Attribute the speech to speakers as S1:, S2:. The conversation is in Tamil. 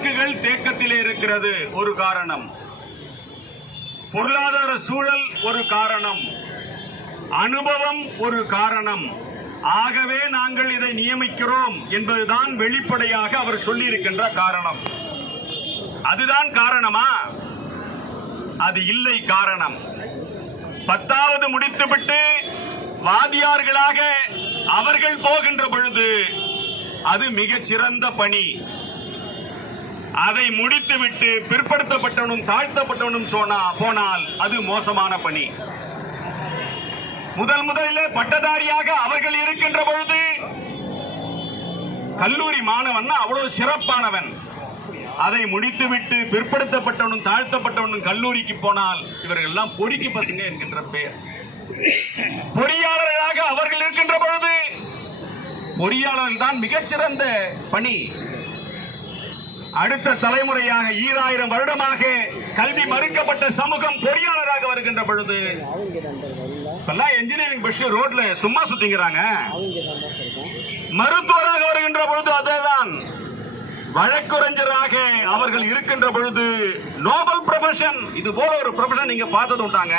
S1: சரக்குகள் தேக்கத்திலே இருக்கிறது ஒரு காரணம். பொருளாதார சூழல் ஒரு காரணம். அனுபவம் ஒரு காரணம். ஆகவே நாங்கள் இதை நியமிக்கிறோம் என்பதுதான் வெளிப்படையாக அவர் சொல்லியிருக்கின்ற காரணம். அதுதான் காரணமா? அது இல்லை காரணம். பத்தாவது முடித்துவிட்டு வாதியார்களாக அவர்கள் போகின்ற பொழுது அது மிகச் சிறந்த பணி. அதை முடித்துவிட்டு பிற்படுத்தப்பட்டவனும் தாழ்த்தப்பட்டவனும் சொன்னா போனால் அது மோசமான பணி. முதல் முதலிலே பட்டதாரியாக அவர்கள் இருக்கின்ற பொழுது கல்லூரி மாணவன் அவ்வளவு சிறப்பானவன். அதை முடித்துவிட்டு பிற்படுத்தப்பட்டவனும் தாழ்த்தப்பட்டவனும் கல்லூரிக்கு போனால் இவர்கள் எல்லாம் பொறிக்கு பசங்க என்கின்ற பெயர். பொறியாளர்களாக அவர்கள் இருக்கின்ற பொழுது பொறியாளர்கள் தான் மிகச்சிறந்த பணி. அடுத்த தலைமுறையாக ஈராயிரம் வருடமாக கல்வி மறுக்கப்பட்ட சமூகம் பொறியாளராக வருகின்ற பொழுது இப்பெல்லாம் என்ஜினியரிங் பஸ் ரோட்ல சும்மா சுத்திங்கிறாங்க மருத்துவராக வருகின்ற பொழுது அதேதான். வழக்குரைஞராக அவர்கள் இருக்கின்ற பொழுது நோபல் ப்ரொஃபஷன் இது போல ஒரு ப்ரொஃபஷன் நீங்க பார்த்தது உண்டாங்க.